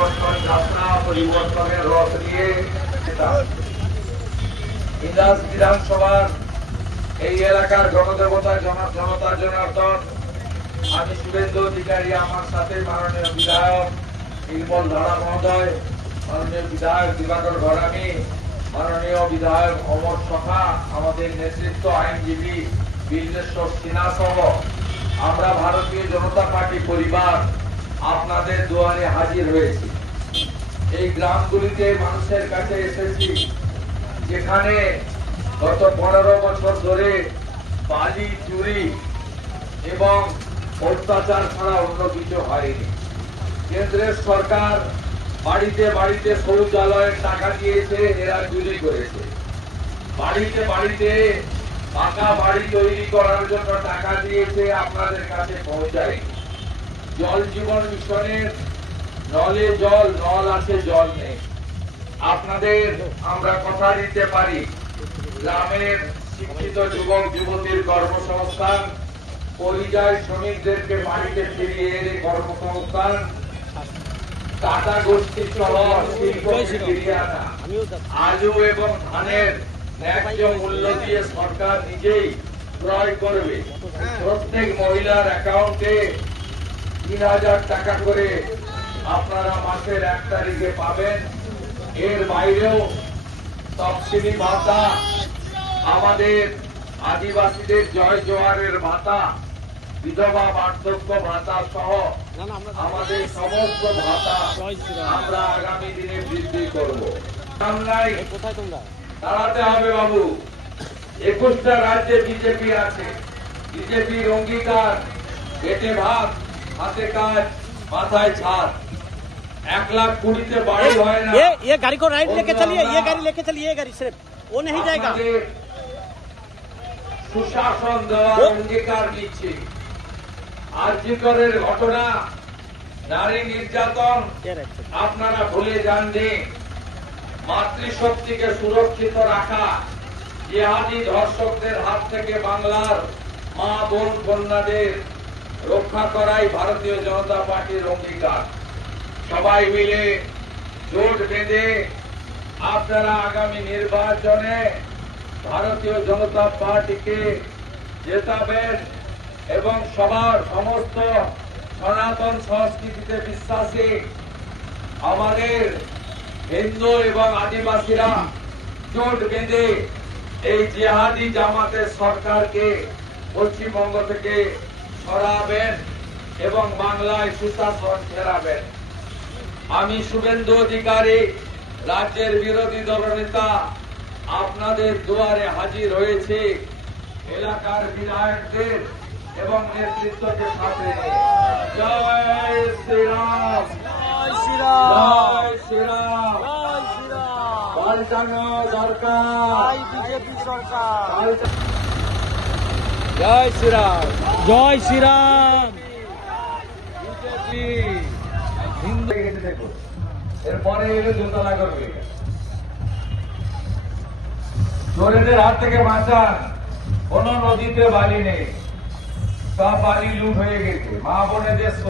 পরিবর্তন যাত্রা, পরিবর্তনের রথ নিয়ে ইন্দাস বিধানসভার এই এলাকার জনদেবতা জনতা জনার্দন, আমি শুভেন্দু অধিকারী, আমার সাথে মাননীয় বিধায়ক নির্মল ধারা মহোদয়, মাননীয় বিধায়ক দিবাকর ঘরামি, মাননীয় বিধায়ক অমর সখা, আমাদের নেতৃত্ব আইনজীবী বিল্লেশ্বর সিনহা সহ আমরা ভারতীয় জনতা পার্টি পরিবার আপনাদের দুয়ারে হাজির হয়েছি। এই গ্রামগুলিতে মানুষের কাছে এসেছি যেখানে গত 15 বছর ধরে বালি চুরি এবং অত্যাচার ছাড়া অন্য কিছু হয়নি। কেন্দ্রের সরকার বাড়িতে বাড়িতে শৌচালয়ের টাকা দিয়েছে, এরা চুরি করেছে। বাড়িতে বাড়িতে পাকা বাড়ি তৈরি করার জন্য টাকা দিয়েছে, আপনাদের কাছে পৌঁছায়নি। জল জীবন মিশনের নলে জল, নল আছে জল নেই। আপনাদের আমরা কথা দিতে পারি, গ্রামের শিক্ষিত যুবক যুবতীর কর্মসংস্থান, পরিযায়ী শ্রমিকদেরকে বাড়িতে ফিরিয়ে এনে কর্মসংস্থান, টাটা গোষ্ঠী চলন, শিল্প ফিরিয়ে আনা, আলু এবং ধানের ন্যায্য মূল্য দিয়ে সরকার নিজেই ক্রয় করবে। প্রত্যেক মহিলার অ্যাকাউন্টে 3000 টাকা করে আপনারা মাসের 1 তারিখে পাবেন। এর বাইরেও তফসিলি ভাতা, আমাদের আদিবাসীদের জয় জোয়ারের ভাতা, বিধবা বার্ধক্য ভাতা সহ আমাদের সমস্ত ভাতা আমরা আগামী দিনে বৃদ্ধি করব। দাঁড়াতে হবে বাবু। 21টা রাজ্যে বিজেপি আছে। বিজেপির অঙ্গীকার, পেটে ভাত, হাতে কাজ, মাথায় ছাদ। 1,20,000 বাড়ি হয় না। ये गाड़ी को राइट लेके चलिए, ये गाड़ी लेके चलिए, ये गाड़ी सिर्फ वो नहीं जाएगा। সুশাসন দেওয়ার অঙ্গীকার নিচ্ছে। আরজিকরের ঘটনা, নারী নির্যাতন আপনারা ভুলে যাননি। মাতৃশক্তিকে সুরক্ষিত রাখা, জিহাদি ধর্ষকদের হাত থেকে বাংলার মা বোন কন্যাদের রক্ষা করাই ভারতীয় জনতা পার্টির অঙ্গীকার। সবাই মিলে জোট বেঁধে আপনারা আগামী নির্বাচনে ভারতীয় জনতা পার্টিকে জেতাবেন এবং সবার সমস্ত সনাতন সংস্কৃতিতে বিশ্বাসী আমাদের হিন্দু এবং আদিবাসীরা জোট বেঁধে এই জিহাদি জামাতের সরকারকে পশ্চিমবঙ্গ থেকে সরাবেন এবং বাংলায় সুশাসন ফেরাবেন। আমি শুভেন্দু অধিকারী, রাজ্যের বিরোধী দলনেতা, আপনাদের দুয়ারে হাজির হয়েছে এলাকার বিধায়কদের এবং নেতৃত্বকে সাথে নিয়ে। জয় শ্রীরাম, জয় শ্রীরাম, জয় শ্রীরাম। পাল্টানো দরকার, বিজেপি সরকার। জয় শ্রীরাম, জয় শ্রীরাম। বিজেপি হিন্দু দেখো, এরপরে এলে দোতলা করবে। চোরেদের হাত থেকে বাঁচান। কোন নদীতে বালি নেই, সব বালি লুট হয়ে গেছে। মা বোনেদের